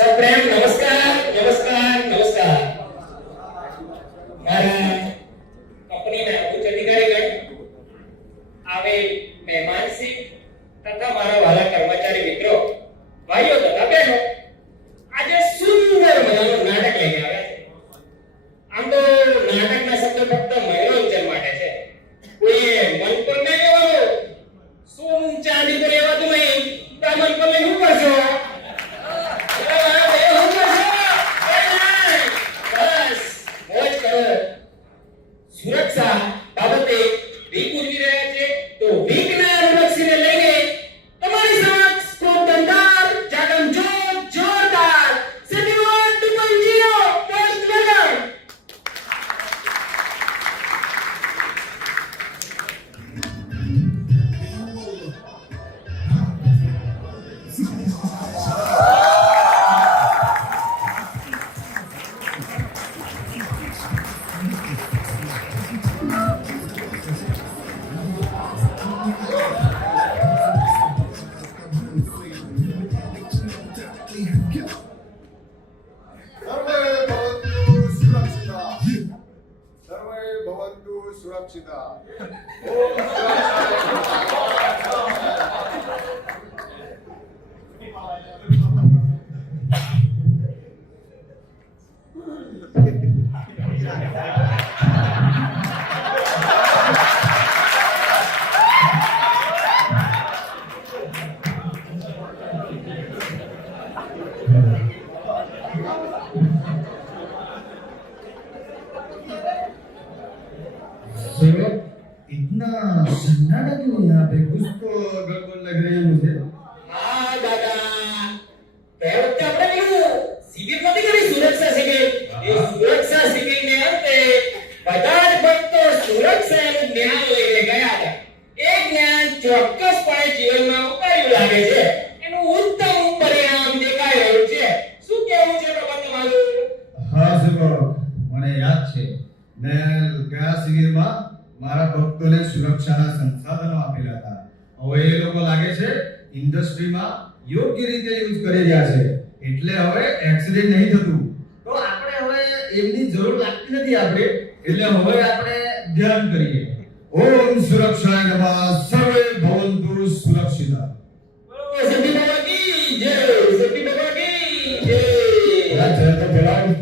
સપ્રેમ નમસ્કાર નમસ્કાર નમસ્કાર. મારા કંપનીના ઉચ્ચ અધિકારીગણ, આવે મહેમાનશ્રી તથા મારા વાલા કર્મચારી મિત્રો, ભાઈઓ તથા બહેનો, આજે સુંદર મજાનું નાટક લઈને આવ્યા છે. આમ તો નાટકના શબ્દ ફક્ત મનોરંજન માટે છે. કોઈએ મન પર નહીં લેવાનું. સોનું ચાંદી પર લેવાતું નહીં. તો આ મન પર લઈને શું કરશો? સુરક્ષા બાબતે વીક ઉજવી રહ્યા છે, તો વીકના અનુલક્ષીને લઈને તમારી સમક્ષ સ્ફૂર્તદાર જગમજોત જોરદાર સિટીવોટ 2.0 પોસ્ટ વેલકમ. सर्वे भवन्तु सुरक्षिता. सेवक, इतना सन्नाटा क्यों यहाँ पे? कुछ तो गड़बड़ लग रही है मुझे. હા દાદા, તે વખતે આપણે કીધું શિબિર નથી કરી, સુરક્ષા શિબિર. એ સુરક્ષા શિબિરને અંતે બધા જ ભક્તો સુરક્ષાનું જ્ઞાન લઈને ગયા હતા. એ જ્ઞાન ચોક્કસપણે જીવનમાં ઉતાર્યું લાગે છે. એનું ઉત્તમ પરિણામ દેખાઈ રહ્યું છે. શું કહેવું છે બાબા તમારું? हाँ सेवक, મને યાદ છે મેં ગયા શિબિરમાં મારા ભક્તોને સુરક્ષાના સંસાધનો આપેલા હતા. હવે એ લોકો લાગે છે ઇન્ડસ્ટ્રીમાં યોગ્ય રીતે યુઝ કરી રહ્યા છે, એટલે હવે એક્સિડન્ટ નહીં થતું. તો આપણે હવે એમની જરૂર લાગતી નથી આપણે, એટલે હવે આપણે ધ્યાન કરીએ. ઓમ સુરક્ષાય નમઃ. સર્વે ભવન્તુ સુરક્ષિતા. બોલો સતી બાબા કી જય, સતી બાબા કી જય. યાર જય તો બોલાવો.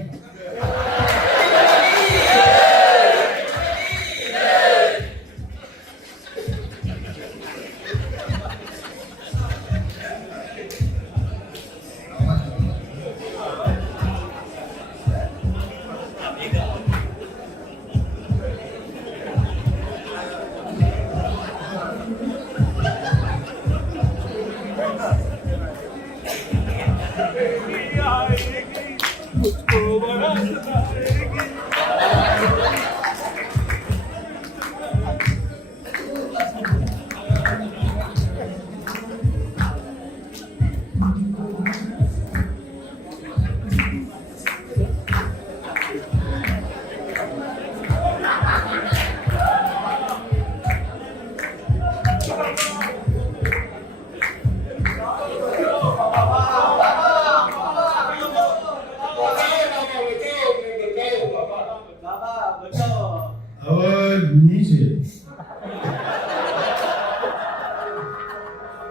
હવે નીચે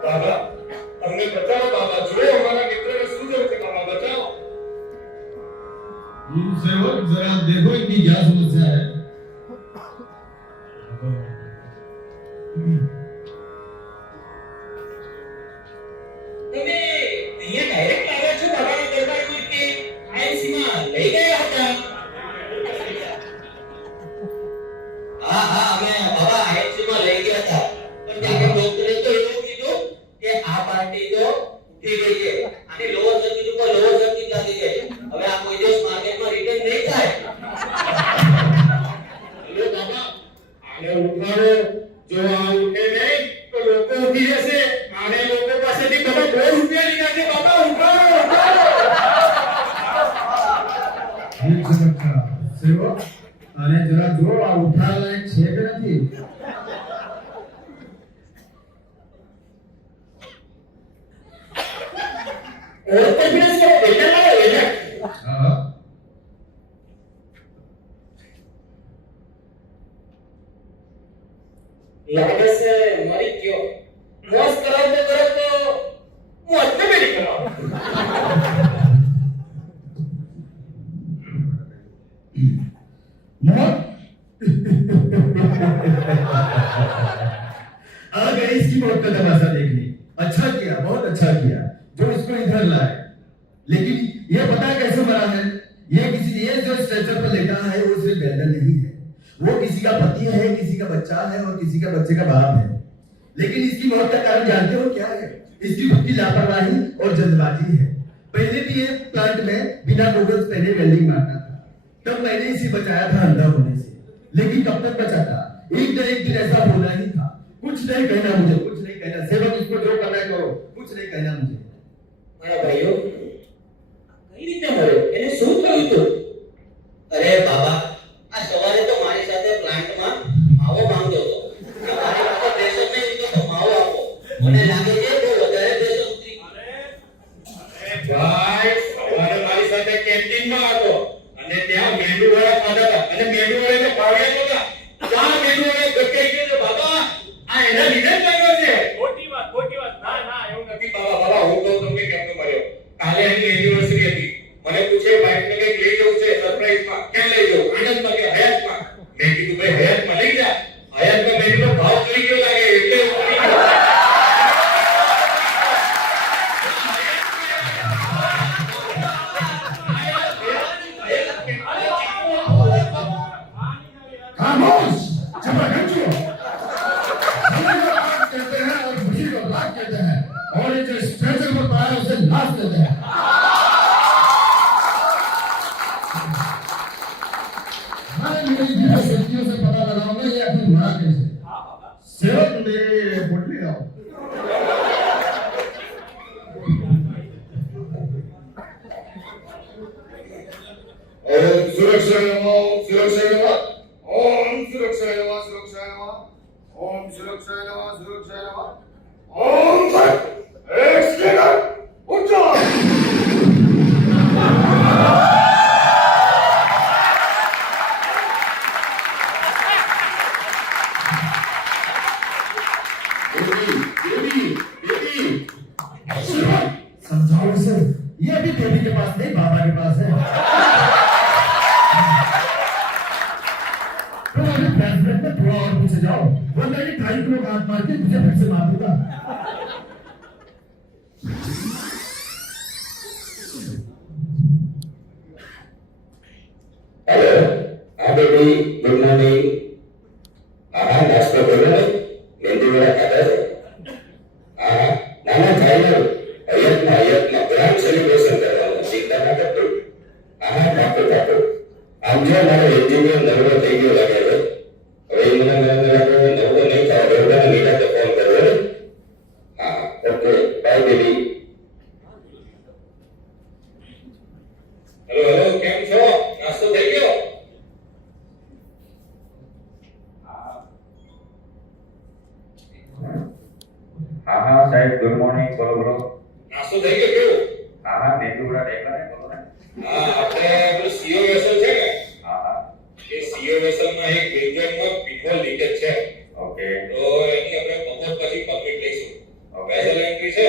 બાબા, અમને બતાવો બાબા. જો અમારા મિત્રને શું થયું છે બાબા, બતાવો. इन सेवक जरा देखो इनकी क्या समस्या है. તમે અહીંયા ડાયરેક્ટ આવ્યા છો બાબાના દરબારમાં કે આઈસીમાં લઈ ગયા હતા? હા હા, અમે બાબા આઈસીમાં લઈ ગયા હતા. પણ ત્યાં ડોક્ટરે તો એવું કીધું કે આ પાર્ટી તો ઉઠી ગઈ છે અને લોઅર સર્કિટ ઉપર લોઅર સર્કિટ લાગી ગઈ. હવે આ કોઈ દિવસ માર્કેટમાં રિટર્ન નહીં થાય. લો બાબા, આને ઉઠાડો. જો આ ઉઠે નહીં તો લોકો ઉઠી જશે. આને લોકો પાસેથી બધા બહુ રૂપિયા લીધા છે બાબા. ઉઠાડો ઉઠાડો. એક સુરક્ષા સેવક, અને જરા જો આ ઉઠાવા લાયક છે કે નથી. और कॉन्फिडेंस को बेटा હા લાગે છે મરી ગયો. મોસ કરાવતો કરાવતો હું ઓટોમેટિક કરાવ. मौत आ गई इसकी मौत का तमाशा देखने। अच्छा किया, बहुत अच्छा किया जो इसको इधर लाए। लेकिन ये पता कैसे मरा है? ये जो स्ट्रेचर पर लेटा है वो सिर्फ बेदल नहीं है, वो किसी का पति है, किसी का बच्चा है और किसी का बच्चे का बाप है। लेकिन इसकी मौत का कारण जानते हो क्या है? इसकी खुद की लापरवाही और जल्दबाजी है। पहले भी ये प्लांट में बिना गोगल्स पहने वेल्डिंग मारता था, तब मैंने इसे बचाया था अंधा होने से। लेकिन कब तक बचा था? एक न एक दिन ऐसा होना ही था। कुछ नहीं कहना मुझे, कुछ नहीं कहना। सेवक इसको जो करना है करो, कुछ नहीं कहना मुझे। મારા ભાઈઓ કઈ રીતે મર્યો? એને શું થયું હતું? અરે બાબા, આ સવારે તો મારી સાથે પ્લાન્ટમાં માવો માંગતો હતો. મારી પાસે પૈસો નહીં તો માવો આપો. મને લાગે છે બહુ વધારે પૈસો ઉતરી ગયો. ભાઈ સવારે મારી સાથે કેન્ટીનમાં હતો અને ત્યાં મેંદુ વડા ખાધા હતા અને મેંદુ વડાને ભાવ્યા નહોતા. ત્યાં મેંદુ વડા ગટકાઈ ગયો છે. બાબા આ એના લીધે જ મર્યો છે. ખોટી વાત ના ના એવું નથી બાબા. બાબા હું કહું તમને કેમ તો મર્યો. કાલે એની એનિવર્સરી હતી. મને પૂછે વાઈફને કંઈક લઈ જવું છે સરપ્રાઈઝમાં. ક્યાં લઈ જવું? આનંદમાં કે હયાતમાં? મેં કીધું ભાઈ હયાતમાં લઈ જા. હયાતમાં મેંદુનો ભાવ કરી ગયો લાગે એટલે હું કરી ગયો. खामोश, जबरदस्तियों। हमें जो आग कहते हैं और खुशी को लाख कहते हैं और ये जो स्ट्रेचर पर पाया उसे लाश कहते हैं। मैं मेरी जीवन शक्तियों से पता लगाऊंगा ये अपनी मरा कैसे। सेवक मेरे पोटली लाओ। ओम सुरक्षाय नमः, ओम सुरक्षाय नमः, ओम सुरक्षाय नमः, सुरक्षाय नमः, ओम सुरक्षाय नमः, सुरक्षाय नमः, ओम फट एक सेकंड उठ जाओ। बेबी समझाओ इसे, ये अभी देवी के पास नहीं बाबा के पास है। तो अभी फ्लैशबैक में थोड़ा और पीछे जाओ, वरना ये 2.5 किलो का हाथ मार के तुझे फिर से मार दूंगा। हेलो, हाँ बेटी, गुड मॉर्निंग। हाँ नाश्ता करो ने, मेंदू वड़ा खाता है। हाँ नाना फाइनल हयातમાં ગ્રાન્ડ સેલિબ્રેશન કરવાનું ચિંતા ના કરતો. હા પાકો. આમ જો મારો એન્જિનિયર નર્વો થઈ ગયો લાગે છે. હવે મને લાગે નર્વો નહીં થાય રેવડાને મીઠા તો ફોન કરવો ને. હા okay bye baby. Hello hello કેમ છો? નાસ્તો થઈ ગયો? હા સાહેબ ગુડ મોર્નિંગ. બોલો. નાસ્તો થઈ ગયો કેવું? હા મેંદુ વડા ટેકલા ને બોલો ને. હા આપણે પેલું સીઓ વેસલ છે ને હા એ સીઓ વેસલમાં એક બિલ્ડિંગમાં પીઠો લીકેજ છે. ઓકે તો એની આપણે બપોર પછી પરમિટ લઈશું. ઓકે. વેસલ એન્ટ્રી છે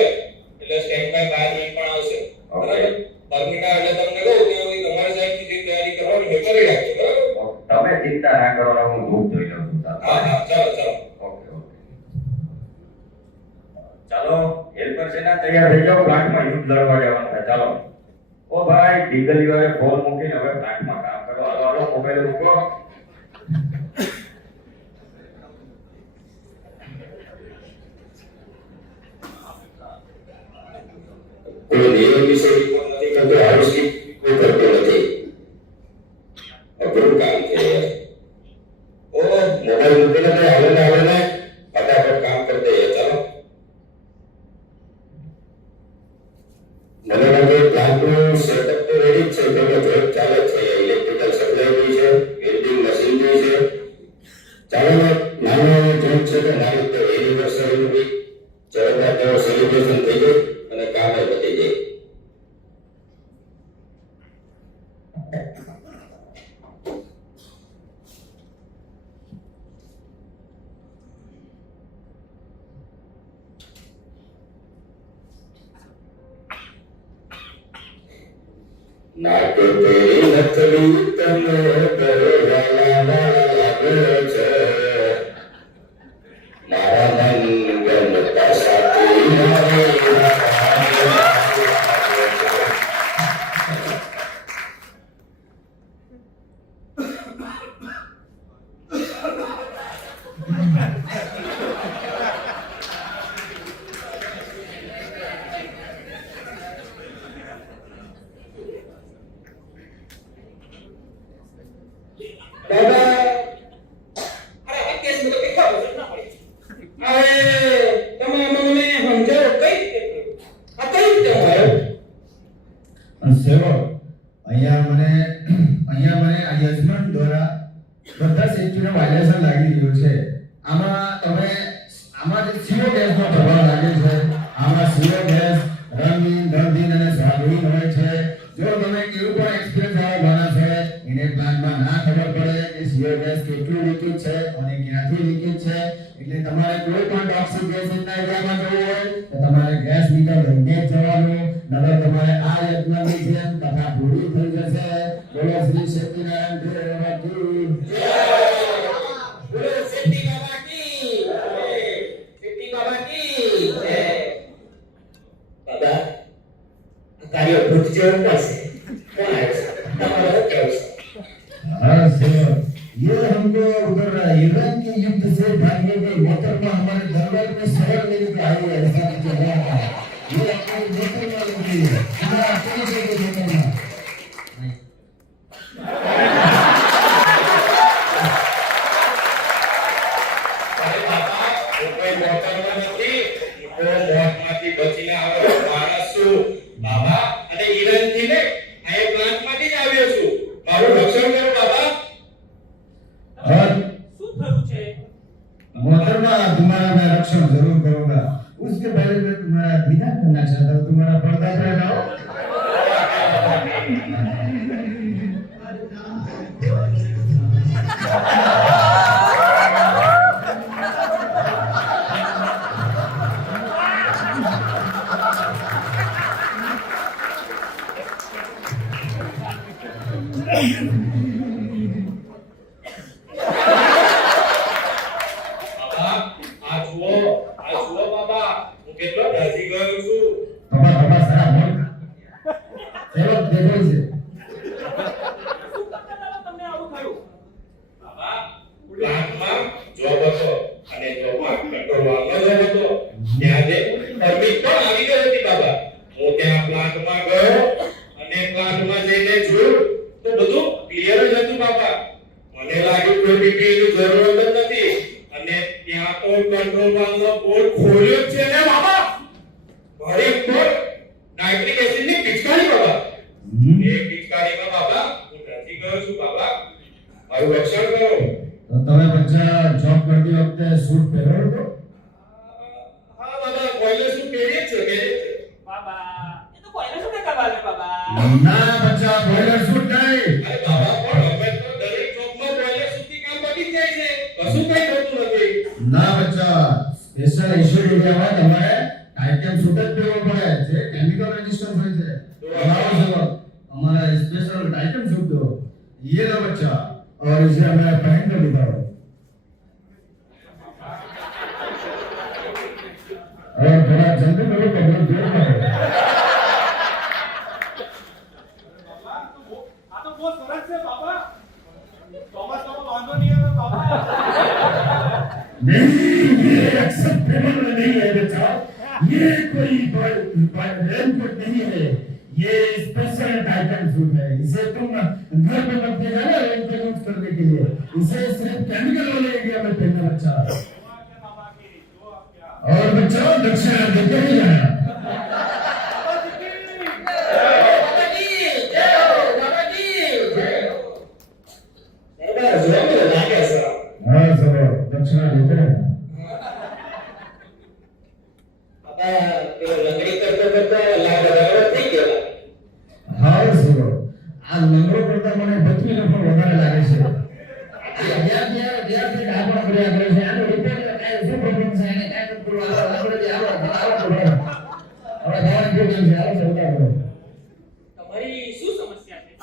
એટલે સ્ટેન્ડ બાય 12 મિનિટ પણ આવશે. ઓકે. બરાબર? પરમિટ આવે એટલે તમને કહું ત્યાં સુધી તમારી સાઈડથી જે તૈયારી કરવાની હોય કરી રાખજો. બરાબર? તમે ચિંતા ના કરો ને હું ધૂપ જોઈ લઉં છું. હા ચાલો. ઓકે ચાલો હેલ્પર છે ને તૈયાર થઈ જાઓ. પ્લાન્ટમાં યુદ્ધ લડવા જવાનું છે. ચાલો ઓ ભાઈ ડીગલીઓએ ફોન મૂકીને હવે પ્લાન્ટમાં કામ કરો. હાલો મોબાઈલ મૂકો. કોઈ નિયમ વિશે રિપોર્ટ નથી કરતો, હાઉસકીપ કોઈ કરતો નથી. અઘરું કામ છે યાર. ઓ મોબાઈલ મૂકીને હાલે ને ફટાફટ કામ કરી દઈએ. ચાલો મને લાગે પ્લાન્ટનું સેટઅપ તો રેડી જ છે. તમે જોબ ચાલે છે, ઇલેક્ટ્રિકલ સપ્લાય બી છે, વેલ્ડિંગ મશીન બી છે. ચાલો નાનો જોબ છે કે મારી તો એનિવર્સરીનું બી ચડતા સેલિબ્રેશન થઈ ગયું અને કામે પતી જાય. નાકે તેરી નથડી તને દરવાલા લાગે છે મારા મન ગમતા સાથી મારે દાદા અરે આ કેસ મને કેટલા વજન ના પડી અરે તમે મને સમજાવો કઈ રીતે આ કઈ રીતે આવ્યો સેવક અહીંયા મને આ યજમાન દ્વારા બધા સેફ્ટીનો વાયલેશન લાગી રહ્યો છે. આમાં જે સીઓ ગેસનો પ્રભાવ લાગે છે. આમાં સીઓ ગેસ રંગીન અને સ્વાદહીન હોય છે. જો તમે કેવું પણ એક્સપિરિયન્સ વાળા માણસ છે એને પ્લાન્ટમાં ના ખબર પડે કે સીઓ ગેસ કેટલું લીકેજ છે અને ક્યાંથી લીકેજ છે એટલે તમારે કોઈ પણ ટોક્સિક ગેસ ના એરિયામાં જવું હોય તો તમારે ગેસ મીટર લઈને જ જવાનું. નગર તમારે આ યજ્ઞની જેમ કથા પૂરી થઈ જશે. બોલો શ્રી સત્યનારાયણ દેવ કી જય. બોલો શેઠી બાબા કી શેઠી બાબા કી જય. બાબા કાર્ય ભૂત જેવું પડશે કોણ આવ્યો છે તમારો કેવું છે हाँ सेवक ये हमको उधर ईरान के युद्ध से भागने के मोहतरमा हमारे दरबार में शरण लेने के आए हैं. ऐसा कुछ हुआ है. ये अपने मोहतरमा लोग हैं. हमारा अपने से मोहतरमा અરે બાબા હું કોઈ મોટરમાં નથી હું મોતમાંથી બચીને આવ્યો માણસ છું બાબા અને ઈરાનથી ને આ એક પ્લાન્ટમાંથી જ આવ્યો છું મારું રક્ષણ કરો બાબા और શું થયું છે मोहतरमा तुम्हारा मैं रक्षण जरूर करूंगा. उसके पहले मैं तुम्हारा विदा करना चाहता हूँ. तुम्हारा पर्दा पहनाओ. બાબા આ જુઓ બાબા હું કેટલો દાઝી ગયો છું बाबा सारा बोल. सेवक देखो इसे. તમને આવું થયું બાબા પ્લાન્ટમાં જોબ હતો અને જોબમાં કંટ્રોલ વાળનો જોબ હતો ત્યાં જે પરમિટ પણ આવી ગઈ હતી બાબા હું ત્યાં પ્લાન્ટમાં ગયો અને પ્લાન્ટમાં જઈને જોયું તો બધું ક્લિયર જ હતું બાબા મને લાગ્યું કોઈ પીપીની જરૂર જ નથી અને ત્યાં તો કંટ્રોલ વાળનો બોર્ડ ખોલ્યો જ છે ને બાબા મારી ઉપર નાઇટ્રિક એસિડની પિચકારી બાબા એ પિચકારીમાં બાબા હું દાઝી ગયો છું બાબા મારું રક્ષણ કરો तो તમે બચ્ચા જોબ કરતી વખતે સૂટ પહેરો હતો. હા બાબા બોઈલર શું પહેરીએ છે બાબા એ તો કોઈને શું કરવા લે બાબા ના બચ્ચા બોઈલર સૂટ નહીં. અરે બાબા પણ હવે તો દરેક જોબમાં બોઈલર સુધી કામ પતી જ જાય છે કશું કઈ થતું નથી ના બચ્ચા સ્પેશિયલ ઇશ્યુ એરિયામાં તમારે ટાઇટન સૂટ જ પહેરવો પડે છે. કેમિકલ રેઝિસ્ટન્સ હોય છે. हमारा सेवक हमारा स्पेशल ટાઇટન સૂટ दो. ये लो बच्चा और इसे हमें पहन कर दिखाओ. और थोड़ा जल्दी करो तो बहुत देर करो. આ તો બહુ સરસ છે બાબા ચોમાસામાં વાંધો નહીં આવે બાબા नहीं ये एक्सेप्टेबल नहीं है बच्चा. ये कोई रेनकोट नहीं है. ये स्पेशल टाइटन सूट है. इसे तुम घर पे मत ले जाना रेनकोट यूज करने के लिए. इसे सिर्फ केमिकल वाले एरिया में पहनना बच्चा. બાબા કે જો આપ ક્યાં और बच्चा दक्षिणा देते ही जाना. બાબાજી જય હો બાબાજી જય હો સરદાર જોવાનું લાગે છે हाँ सब दक्षिणा देते रहना. બાબા પેલો લંગડી કરતો કરતો લાગ બરાબર થઈ ગયો. हाँ सब આ આ લંગડો કરતા મને પૃથ્વીનો પણ વધારે લાગે છે જ્યારથી ડાબા કર્યા કરે છે આનો રિપોર્ટ કાંઈ શું પ્રોબ્લેમ છે એને કાંઈ નથી કરવું આપણે જે આવો હવે દવાની પ્રોબ્લેમ છે આવો સરકાર તમારી શું સમસ્યા છે?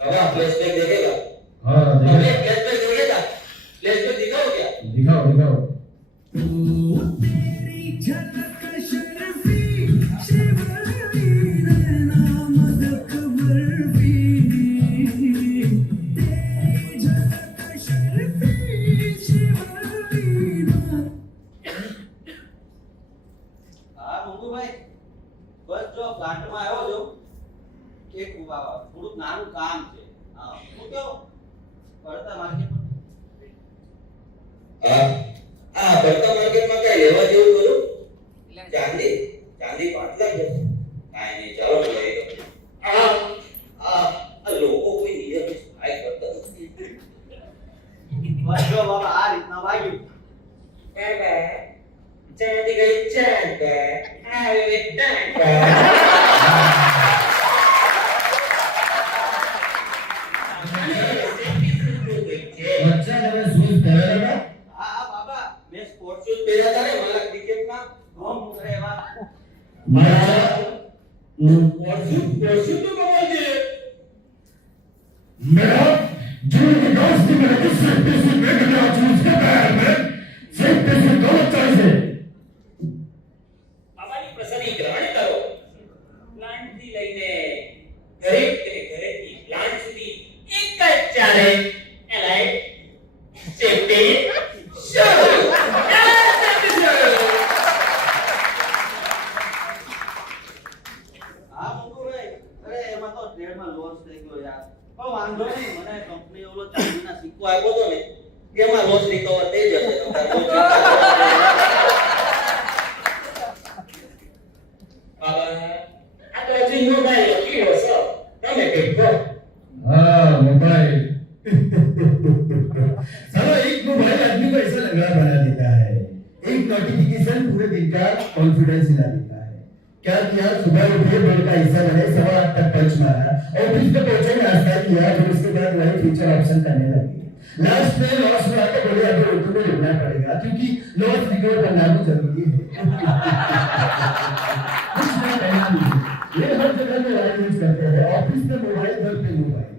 बाबा फ्लैशबैक देखेगा हाँ हमने फ्लैशबैक देखेगा फ्लैशबैक दिखाओ क्या दिखाओ दिखाओ हाँ मंगू भाई बस जो प्लांट में आयो जो एक થોડું નાનું કામ છે હા હું કેવો પડતા માર્કેટ પડતા માર્કેટમાં કઈ લેવા જેવું કરું ચાંદી ચાંદી 5 લાખ છે કાઈ નહીં ચાલો ને લઈ લો આ લોકો કોઈ નિયમ આઈ કરતા નથી બસ જો બાબા આ રીતના વાગ્યું બાબા ચાંદી ગઈ ચાંદ આવે ડાંગ बच्चा जब शूज पहनेगा હા બાબા મેં સ્પોર્ટ શૂઝ પહેર્યા હતા ને મારા ક્રિકેટના ગમ કરે એવા मारा પરસુ તો કમાલ છે मेरा जो विकास की मेरे को सिर्फ से देख लिया चूज के पैर में सिर्फ से गलत चाहिए બાબાની પ્રસાદી ગ્રહણ કરો પ્લાન્ટ થી લઈને ઘરેથી પ્લાન્ટ સુધી એક જ ચાલે એલાય સેફટી શરૂ હા મંગુભાઈ અરે એમાં તો ટ્રેડમાં લોસ થઈ ગયો યાર પણ વાંધો નહીં મને કંપની ઓલો ચાંદીના સિક્કો આપ્યો તો ને એમાં લોસ રિકવર થઈ જશે તમારે બહુ ચિંતા બાબા આ તો હજી મોબાઈલ લખીલો છો તમે કઈ કહો हाँ मोबाइल साला एक मोबाइल आदमी को ऐसा लंगड़ा बना देता है एक नोटिफिकेशन पूरे दिन का कॉन्फिडेंस हिला देता है क्या किया सुबह उठे बेड का हिस्सा बने 8:15 तक पंच मारा ऑफिस पे पहुंचे नाश्ता किया फिर उसके बाद वही फ्यूचर ऑप्शन करने लगे लास्ट में लॉस हुआ तो बोले अभी उर्दू में लिखना पड़ेगा क्योंकि लॉस रिकवर करना भी जरूरी है कुछ नहीं कहना नहीं ये हर जगह मोबाइल यूज करते हैं ऑफिस में मोबाइल घर पे मोबाइल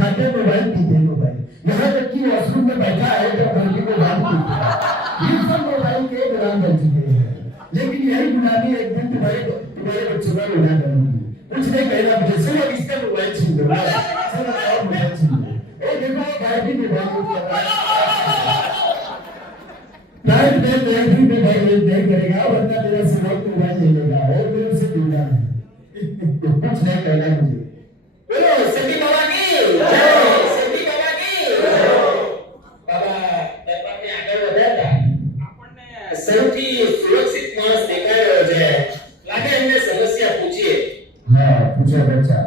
खाते मोबाइल पीते मोबाइल यहाँ तक कि वॉशरूम में बैठा है जब घर की मोबाइल पीता है ये सब मोबाइल के गुलाम बन चुके हैं लेकिन यही गुलामी एक दिन तुम्हारे बच्चों का गुलाम बनूंगी कुछ नहीं कहना मुझे सुनो इसका मोबाइल छीन दो सुनो और मोबाइल छीन दो ओ देखो भाई भी मोबाइल यूज कर रहा है फ्लाइट में भी मोबाइल यूज नहीं करेगा वरना मेरा सिर्फ मोबाइल ले लेगा और मेरे उसे दूंगा नहीं कुछ नहीं कहना मुझे બોલો સતી બાબા કી જય સતી બાબા કી બાબા દરબારને આગળ વધારતા આપણને સૌથી સુરક્ષિત માણસ દેખાયો છે લાગે એમને સમસ્યા પૂછીએ हाँ पूछो बच्चा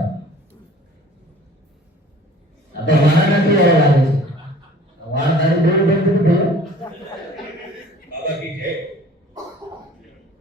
अब हमारा ना क्यों हो रहा है हमारा तारी बोल बंद कर दो બાબા કી જય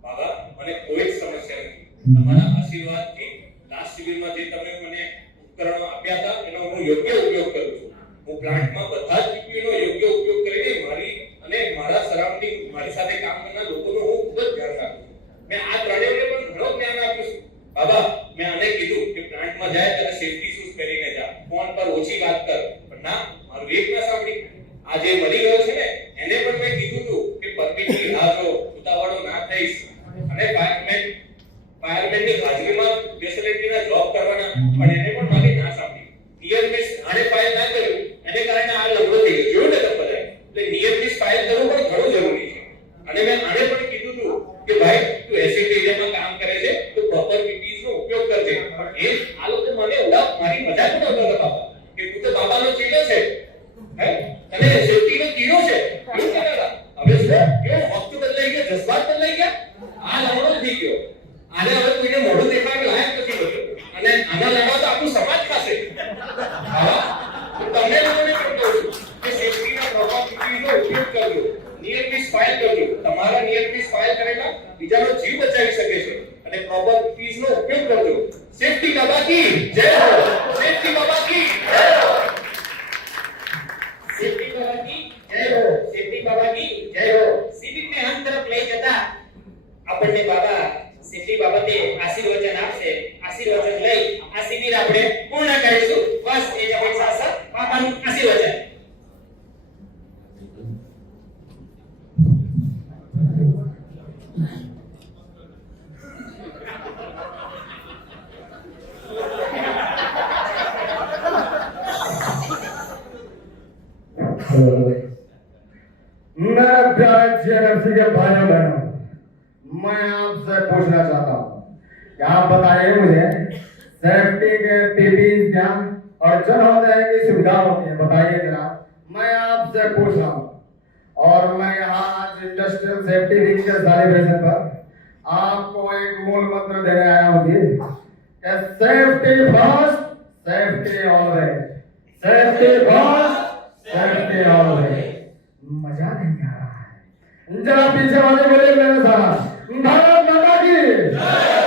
બાબા મને કોઈ જ સમસ્યા નથી તમારા આશીર્વાદથી લાસ્ટ શિબિરમાં જે તમે મને ઉપકરણો આપ્યા હતા એનો હું યોગ્ય ઉપયોગ કરું છું હું પ્લાન્ટમાં બધા જ પીપીનો યોગ્ય ઉપયોગ કરીને મારી અને મારા સરાઉન્ડિંગ મારી સાથે કામ કરનાર લોકોનું હું ખૂબ જ ધ્યાન રાખું છું મેં આ ત્રણેયને પણ ઘણું જ્ઞાન આપ્યું છે બાબા મેં આને કીધું કે પ્લાન્ટમાં જાય ત્યારે સેફટી શૂઝ પહેરીને જા ફોન પર ઓછી વાત કર પણ ના મારું એક ના સાંભળી આ જે મળી ગયો છે ને એને પણ મેં કીધું હતું કે પરમિટની રાહ જો ઉતાવળો ના થઈશ અને ફાયરમેનની હાજરીમાં ફેસિલિટીના જોબ કરવાના પણ એને પણ મારી ના સાંભળી નિયર મિસ આને ફાઇલ ના કર્યું એને કારણે આ લગડો થઈ ગયો જોયું ને તમે બધાએ એટલે નિયર મિસ ફાઇલ કરવું પણ ઘણું જરૂરી છે અને મેં આને પણ કીધું હતું કે ભાઈ તું એસિડ એરિયામાં કામ કરે છે તો પ્રોપર પીપીઈસ નો ઉપયોગ કરજે પણ એ આ લોકો મને ઉડા મારી મજાક ઉડાવતા હતા બાબા કે તું તો બાબાનો ચીડો છે હે અને સેફટીનો કીડો છે એવું કહેતા હતા હવે શું કેવો વખત બદલાઈ ગયો જજ્બાત બદલાઈ ગયા આ લગડો થઈ ગયો આને હવે કોઈને મોઢું દેખાડવા લાયક નથી બન્યો અને આના લડાવ તો આખું સમાજ ખાશે હા તો તમને લોકોને પણ કહું છું કે સેફટીના પ્રોપર પીપીઈસ નો ઉપયોગ કરજો નિયર મિસ ફાઇલ કરજો તમારા નિયર મિસ ફાઇલ કરેલા બીજાનો જીવ બચાવી શકે છે અને પ્રોપર પીપીઈસ નો ઉપયોગ કરજો સેફટી બાબા કી જય હો સેફટી मेरे प्यारे जीएनएफसी के भाइयों बहनों, मैं आपसे पूछना चाहता हूँ कि आप बताइए मुझे सेफ्टी के पीपीज क्या और जन होते हैं की सुविधा होती है, बताइए जनाब। मैं आपसे पूछ रहा हूँ और मैं यहाँ आज इंडस्ट्रियल सेफ्टी वीक के सेलिब्रेशन पर आपको एक मूल मंत्र देने आया हूँ जी कि safety first, safety always, safety first, safety always. मजा नहीं आ रहा है, जरा पीछे वाले बोले मेरे साथ, भारत माता की जय।